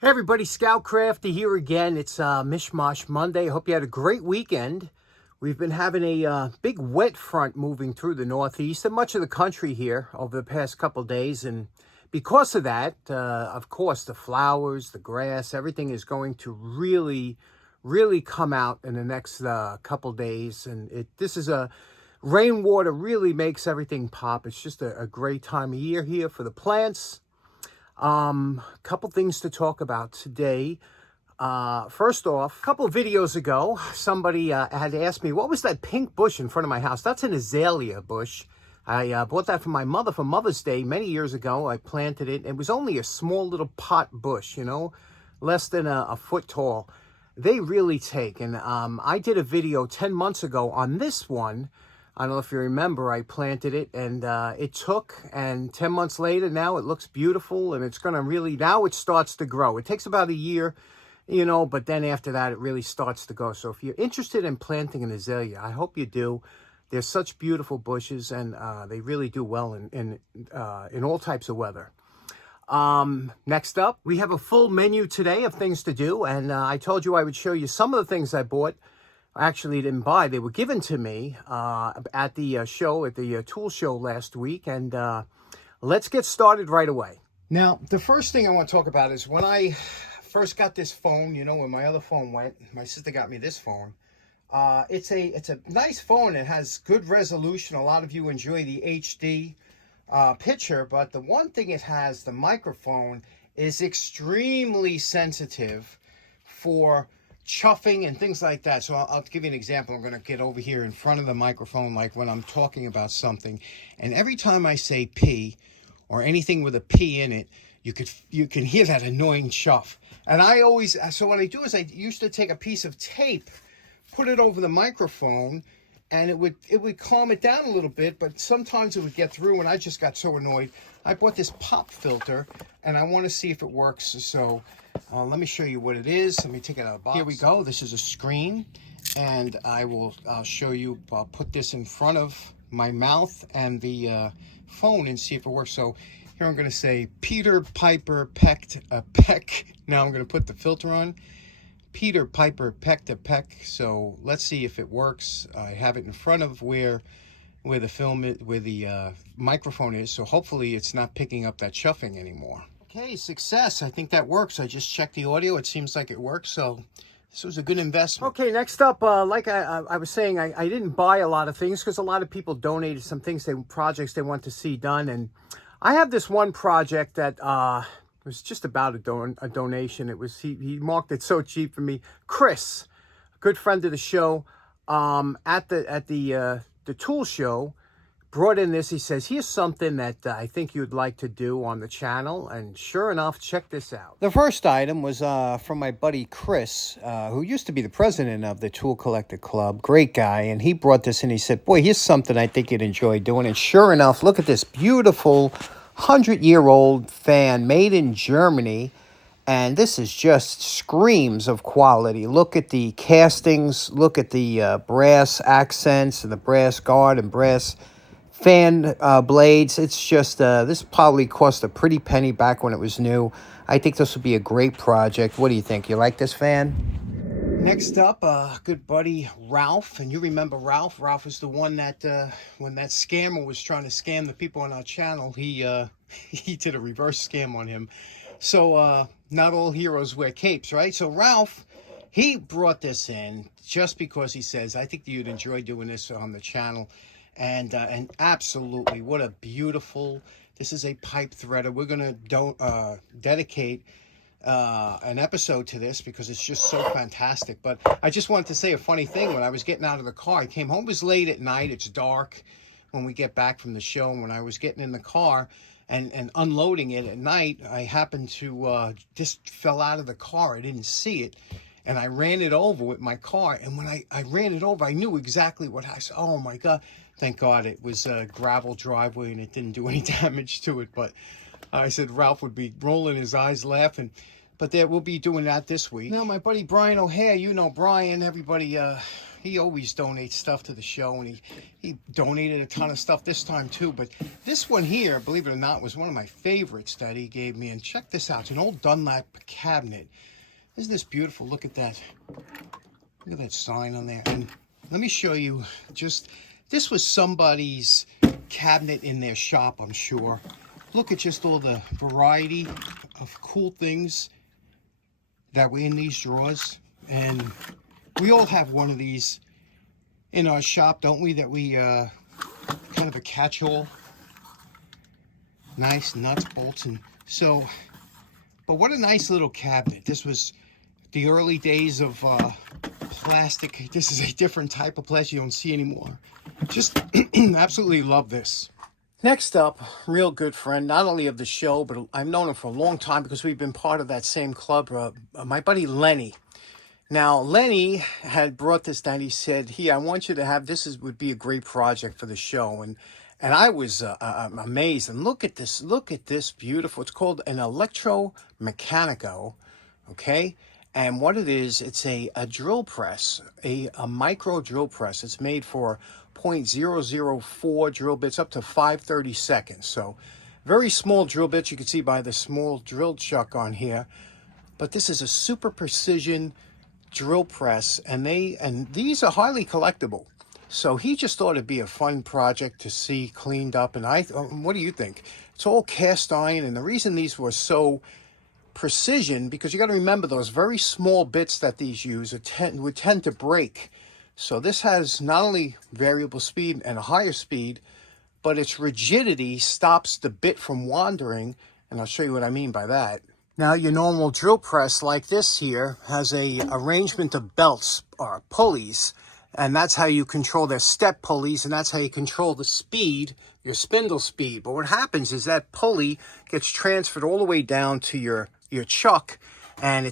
Hey everybody, Scout Crafty here again. It's Mishmash Monday. Hope you had a great weekend. We've been having a big wet front moving through the Northeast and much of the country here over the past couple days. And because of that, of course, the flowers, the grass, everything is going to really come out in the next couple days. And this is rainwater really makes everything pop. It's just a great time of year here for the plants. Couple things to talk about today. First off, a couple of videos ago, somebody had asked me, what was that pink bush in front of my house? That's an azalea bush. I bought that from my mother for Mother's Day many years ago. I planted it. It was only a small little pot bush, you know, less than a foot tall. They really take. And I did a video 10 months ago on this one. I don't know if you remember, I planted it and it took, and 10 months later, now it looks beautiful and it's going to really, now it starts to grow. It takes about a year, you know, but then after that, it really starts to go. So if you're interested in planting an azalea, I hope you do. They're such beautiful bushes and they really do well in all types of weather. Next up, we have a full menu today of things to do. And I told you I would show you some of the things I bought. Actually didn't buy. They were given to me at the show, at the tool show last week. And let's get started right away. Now, the first thing I want to talk about is when I first got this phone, you know, when my other phone went, my sister got me this phone. It's a nice phone. It has good resolution. A lot of you enjoy the HD picture, but the one thing it has, the microphone, is extremely sensitive for chuffing and things like that. So I'll give you an example. I'm going to get over here in front of the microphone, like when I'm talking about something, and every time I say P or anything with a P in it, you can hear that annoying chuff. And so what I do is I used to take a piece of tape, put it over the microphone, and it would calm it down a little bit, but sometimes it would get through, and I just got so annoyed. I bought this pop filter, and I want to see if it works. So let me show you what it is. Let me take it out of the box. Here we go. This is a screen, and I'll show you. I'll put this in front of my mouth and the phone and see if it works. So here I'm going to say Peter Piper pecked a peck. Now I'm going to put the filter on. Peter Piper pecked a peck. So let's see if it works. I have it in front of where the microphone is. So hopefully it's not picking up that chuffing anymore. Okay, success. I think that works. I just checked the audio. It seems like it works. So this was a good investment. Okay, next up, like I was saying, I didn't buy a lot of things because a lot of people donated some things, projects they want to see done. And I have this one project that was just about a donation. It was he marked it so cheap for me. Chris, a good friend of the show, at the tool show, brought in this. He says, here's something that I think you'd like to do on the channel. And sure enough, check this out. The first item was from my buddy Chris, who used to be the president of the Tool Collector Club. Great guy. And he brought this in. He said, boy, here's something I think you'd enjoy doing. And sure enough, look at this beautiful 100-year-old fan made in Germany. And this is just screams of quality. Look at the castings. Look at the brass accents and the brass guard and brass fan blades. It's just this probably cost a pretty penny back when it was new. I think this would be a great project. What do you think? You like this fan? Next up, good buddy Ralph, and you remember Ralph. Ralph was the one that when that scammer was trying to scam the people on our channel, he did a reverse scam on him. So not all heroes wear capes, right? So Ralph, he brought this in just because he says, I think you'd enjoy doing this on the channel. And absolutely, what a beautiful, this is a pipe threader. We're going to dedicate an episode to this because it's just so fantastic. But I just wanted to say a funny thing. When I was getting out of the car, I came home, it was late at night. It's dark when we get back from the show. And when I was getting in the car and unloading it at night, I happened to just fell out of the car. I didn't see it. And I ran it over with my car. And when I ran it over, I knew exactly what I said. Oh, my God. Thank God it was a gravel driveway and it didn't do any damage to it. But I said Ralph would be rolling his eyes laughing. But we'll be doing that this week. Now, my buddy Brian O'Hare, you know Brian. Everybody he always donates stuff to the show, and he donated a ton of stuff this time too. But this one here, believe it or not, was one of my favorites that he gave me. And check this out. It's an old Dunlap cabinet. Isn't this beautiful? Look at that. Look at that sign on there. And let me show you just, this was somebody's cabinet in their shop, I'm sure. Look at just all the variety of cool things that were in these drawers. And we all have one of these in our shop, don't we? That we, kind of a catch-all. Nice nuts, bolts, and so, but what a nice little cabinet. This was the early days of plastic. This is a different type of plastic you don't see anymore. Just absolutely love this. Next up, real good friend, not only of the show, but I've known him for a long time because we've been part of that same club, my buddy Lenny. Now, Lenny had brought this down. He said, I want you to have, would be a great project for the show. And I was amazed. And look at this beautiful, it's called an electromechanico, okay? And what it is, it's a drill press, a micro drill press. It's made for 0.004 drill bits up to 5/32. So very small drill bits. You can see by the small drill chuck on here. But this is a super precision drill press, and these are highly collectible. So he just thought it'd be a fun project to see cleaned up. And what do you think? It's all cast iron, and the reason these were so precision, because you got to remember those very small bits that these use would tend to break. So this has not only variable speed and a higher speed, but its rigidity stops the bit from wandering, and I'll show you what I mean by that. Now, your normal drill press like this here has a arrangement of belts or pulleys, and that's how you control their step pulleys, and that's how you control the speed, your spindle speed. But what happens is that pulley gets transferred all the way down to your chuck, and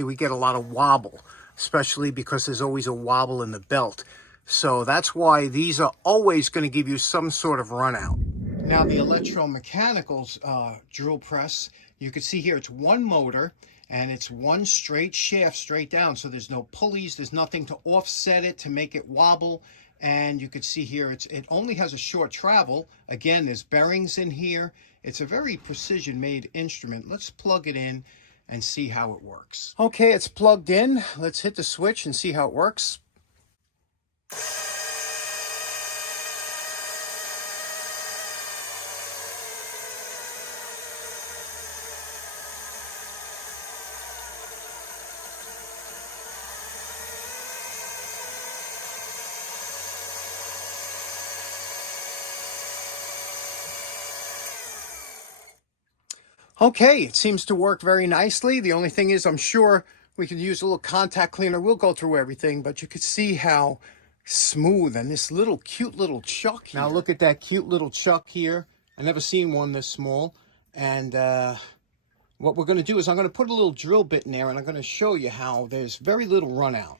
we get a lot of wobble, especially because there's always a wobble in the belt. So that's why these are always going to give you some sort of run out. Now, the electromechanicals drill press, you can see here it's one motor, and it's one straight shaft straight down. So there's no pulleys, there's nothing to offset it to make it wobble. And you can see here it only has a short travel. Again, there's bearings in here. It's a very precision made instrument. Let's plug it in and see how it works. Okay, it's plugged in. Let's hit the switch and see how it works. Okay, it seems to work very nicely. The only thing is, I'm sure we could use a little contact cleaner. We'll go through everything, but you could see how smooth, and this little cute little chuck here. Now look at that cute little chuck here. I've never seen one this small. And what we're going to do is I'm going to put a little drill bit in there, and I'm going to show you how there's very little run out.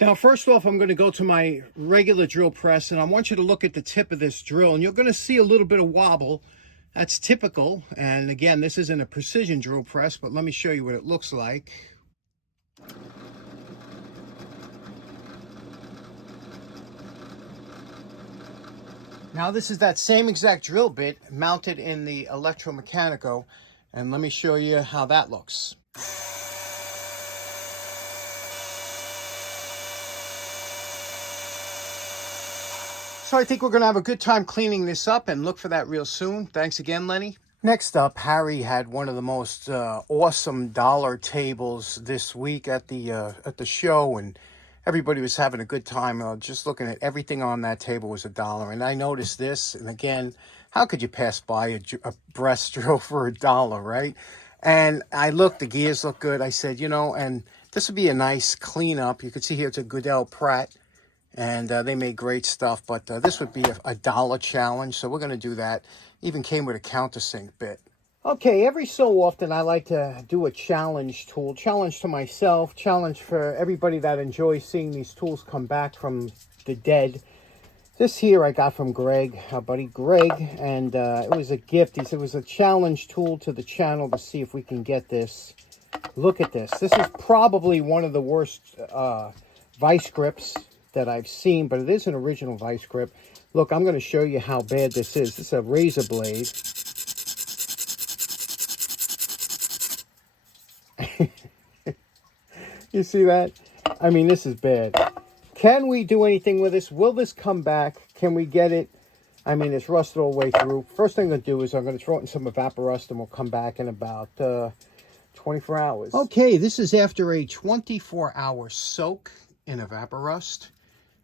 Now, first off, I'm going to go to my regular drill press, and I want you to look at the tip of this drill, and you're going to see a little bit of wobble. That's typical, and again, this isn't a precision drill press, but let me show you what it looks like. Now, this is that same exact drill bit mounted in the electromechanico, and let me show you how that looks. So I think we're going to have a good time cleaning this up, and look for that real soon. Thanks again, Lenny. Next up, Harry had one of the most awesome dollar tables this week at the show, and everybody was having a good time. Just looking at everything on that table was $1, and I noticed this. And again, how could you pass by a breast drill for $1, right? And I looked, the gears look good. I said, and this would be a nice cleanup. You can see here it's a Goodell Pratt. And they made great stuff, but this would be a $1 challenge, so we're going to do that. Even came with a countersink bit. Okay, every so often I like to do a challenge tool. Challenge to myself, challenge for everybody that enjoys seeing these tools come back from the dead. This here I got from Greg, our buddy Greg, and it was a gift. He said it was a challenge tool to the channel to see if we can get this. Look at this. This is probably one of the worst vice grips that I've seen, but it is an original vice grip. Look, I'm going to show you how bad this is. This is a razor blade. You see that? I mean, this is bad. Can we do anything with this? Will this come back? Can we get it? I mean, it's rusted all the way through. First thing I'm going to do is I'm going to throw it in some Evaporust, and we'll come back in about 24 hours. Okay, this is after a 24-hour soak in Evaporust.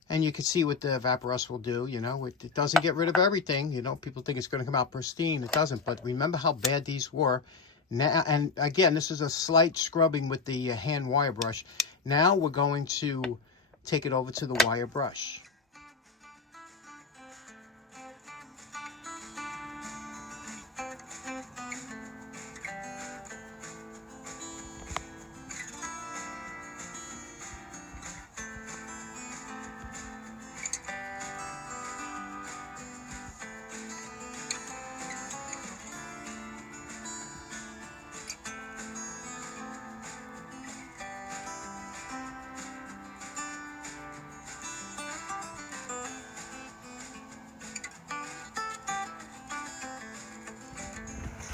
And you can see what the Evaporust will do. You know, it doesn't get rid of everything. You know, people think it's going to come out pristine. It doesn't. But remember how bad these were. Now, and again, this is a slight scrubbing with the hand wire brush. Now we're going to take it over to the wire brush.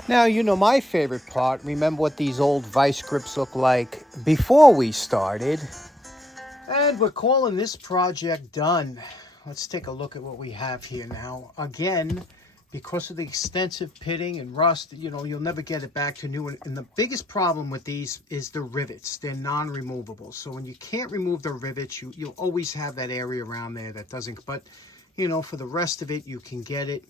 Now, you know my favorite part. Remember what these old vice grips look like before we started. And we're calling this project done. Let's take a look at what we have here now. Again, because of the extensive pitting and rust, you know, you'll never get it back to new. And the biggest problem with these is the rivets. They're non-removable. So when you can't remove the rivets, you'll always have that area around there that doesn't. But, you know, for the rest of it, you can get it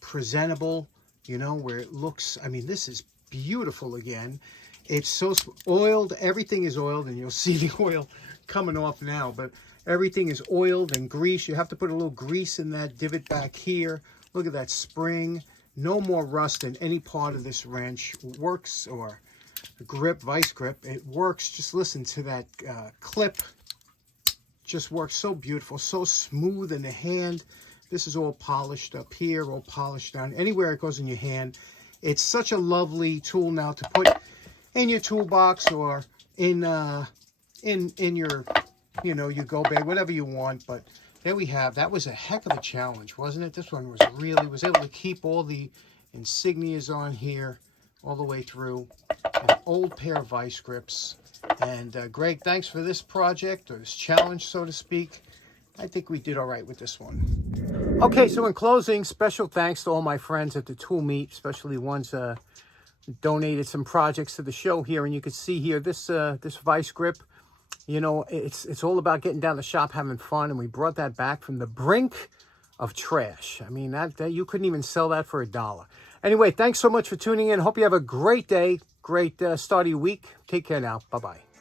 presentable. You know, where it looks, I mean, this is beautiful again. It's so oiled. Everything is oiled, and you'll see the oil coming off now. But everything is oiled and greased. You have to put a little grease in that divot back here. Look at that spring. No more rust in any part of this wrench. Works, or grip, vice grip. It works. Just listen to that clip. Just works so beautiful, so smooth in the hand. This is all polished up here, all polished down. Anywhere it goes in your hand. It's such a lovely tool now to put in your toolbox or in your, you know, your go bag, whatever you want. But there we have. That was a heck of a challenge, wasn't it? This one was able to keep all the insignias on here all the way through. An old pair of vice grips. And Greg, thanks for this project, or this challenge, so to speak. I think we did all right with this one. Okay, so in closing, special thanks to all my friends at the Tool Meet, especially ones who donated some projects to the show here. And you can see here, this vice grip, you know, it's all about getting down the shop, having fun. And we brought that back from the brink of trash. I mean, that you couldn't even sell that for $1. Anyway, thanks so much for tuning in. Hope you have a great day, great start of your week. Take care now. Bye-bye.